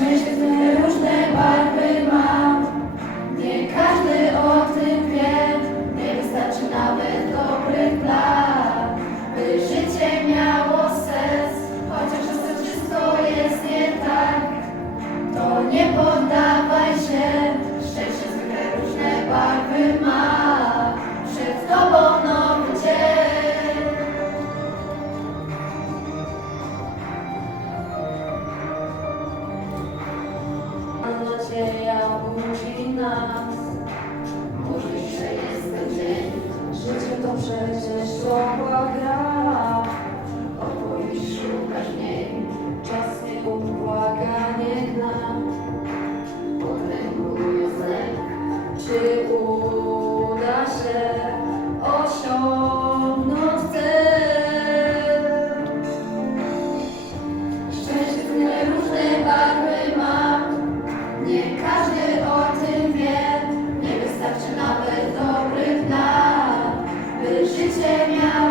treasures nadzieja budzi nas. Późniejszy jest dzień, życie to przecież ciągła gra. Odpowiedź szukasz czas nieubłaganie gna. Podejmuje sen. życie miało.